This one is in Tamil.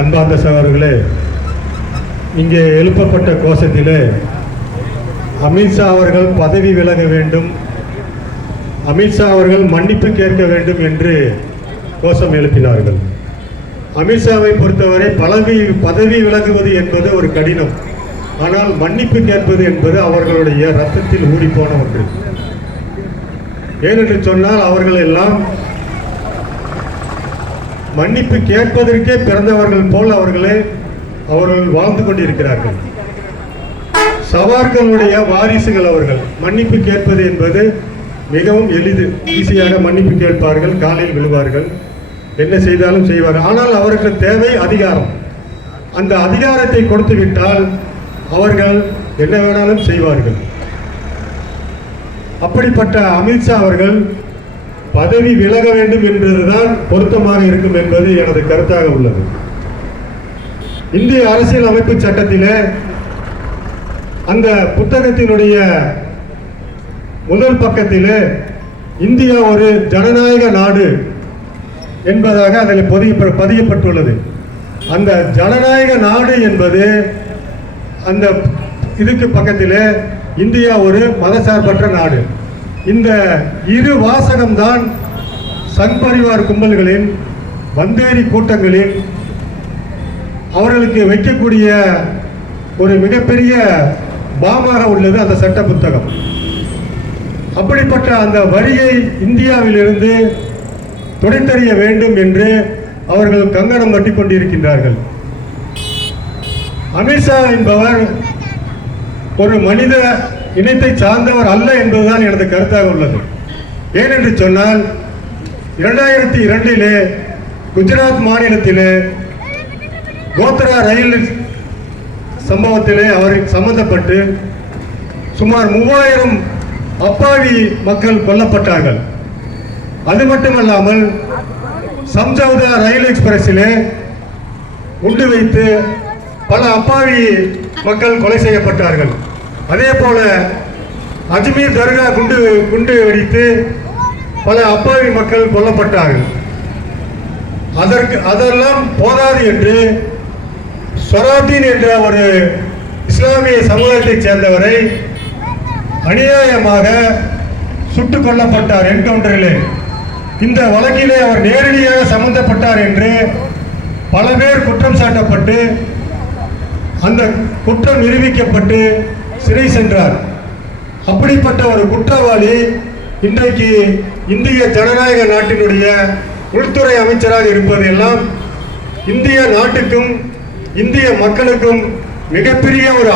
அன்பார்ந்த சகோதரர்களே இங்கே எழுப்பப்பட்ட கோஷத்திலே அமித்ஷா அவர்கள் பதவி விலக வேண்டும் அமித்ஷா அவர்கள் மன்னிப்பு கேட்க வேண்டும் என்று கோஷம் எழுப்பினார்கள். அமித்ஷாவை பொறுத்தவரை பதவி பதவி விலகுவது என்பது ஒரு கடினம். ஆனால் மன்னிப்பு கேட்பது என்பது அவர்களுடைய ரத்தத்தில் ஊறிப்போன ஒன்று. ஏனென்று சொன்னால் அவர்கள் எல்லாம் மன்னிப்பு கேட்பதற்கே பிறந்தவர்கள் போல் அவர்களே அவர்கள் வாழ்ந்து கொண்டிருக்கிறார்கள். சவார்களுடைய வாரிசுகள் அவர்கள். மன்னிப்பு கேட்பது என்பது மிகவும் எளிது. ஈஸியாக மன்னிப்பு கேட்பார்கள் காலில் விழுவார்கள். என்ன செய்தாலும் செய்வார்கள். ஆனால் அவர்கள் தேவை அதிகாரம். அந்த அதிகாரத்தை கொடுத்து விட்டால் அவர்கள் என்ன வேணாலும் செய்வார்கள். அப்படிப்பட்ட அமித்ஷா அவர்கள் பதவி விலக வேண்டும் என்பதுதான் பொருத்தமாக இருக்கும் என்பது எனது கருத்தாக உள்ளது. இந்திய அரசியல் அமைப்பு சட்டத்திலே அந்த புத்தகத்தினுடைய முதல் பக்கத்திலே இந்தியா ஒரு ஜனநாயக நாடு என்பதாக அதில் பதிய பதியப்பட்டுள்ளது. அந்த ஜனநாயக நாடு என்பது அந்த இதுக்கு பக்கத்திலே இந்தியா ஒரு மதசார்பற்ற நாடு. இந்த இரு வாசகம்தான் சங் பரிவார் கும்பல்களின் வந்தேரி கூட்டங்களில் அவர்களுக்கு வைக்கக்கூடிய ஒரு மிகப்பெரிய பாமாக உள்ளது அந்த சட்ட புத்தகம். அப்படிப்பட்ட அந்த வரியை இந்தியாவிலிருந்து துடைத்தறிய வேண்டும் என்று அவர்கள் கங்கணம் கட்டி கொண்டிருக்கின்றார்கள். அமித்ஷா என்பவர் ஒரு மனித இனத்தை சார்ந்தவர் அல்ல என்பதுதான் எனது கருத்தாக உள்ளது. ஏனென்று சொன்னால் இரண்டாயிரத்தி இரண்டிலே குஜராத் மாநிலத்திலே கோத்ரா ரயில் சம்பவத்திலே அவர் சம்பந்தப்பட்டு சுமார் மூவாயிரம் அப்பாவி மக்கள் கொல்லப்பட்டார்கள். அது மட்டுமல்லாமல் சம்ஜவுதா ரயில் எக்ஸ்பிரஸிலே உண்டு வைத்து பல அப்பாவி மக்கள் கொலை செய்யப்பட்டார்கள். அதே போல அஜ்மீர் தர்கா குண்டு குண்டு வெடித்து பல அப்பாவி மக்கள் கொல்லப்பட்டார்கள். அதற்கு அதெல்லாம் போதாது என்று சொராத்தீன் என்ற ஒரு இஸ்லாமிய சமூகத்தைச் சேர்ந்தவரை அநியாயமாக சுட்டுக் கொல்லப்பட்டார் என்கவுண்டரிலே இந்த வழக்கிலே அவர் நேரடியாக சம்பந்தப்பட்டார் என்று பல பேர் குற்றம் சாட்டப்பட்டு அந்த குற்றம் நிரூபிக்கப்பட்டு சிறை சென்றார். அப்படிப்பட்ட ஒரு குற்றவாளி இன்றைக்கு இந்திய ஜனநாயக நாட்டினுடைய உள்துறை அமைச்சராக இருப்பது எல்லாம் இந்திய நாட்டுக்கும் இந்திய மக்களுக்கும் மிகப்பெரிய ஒரு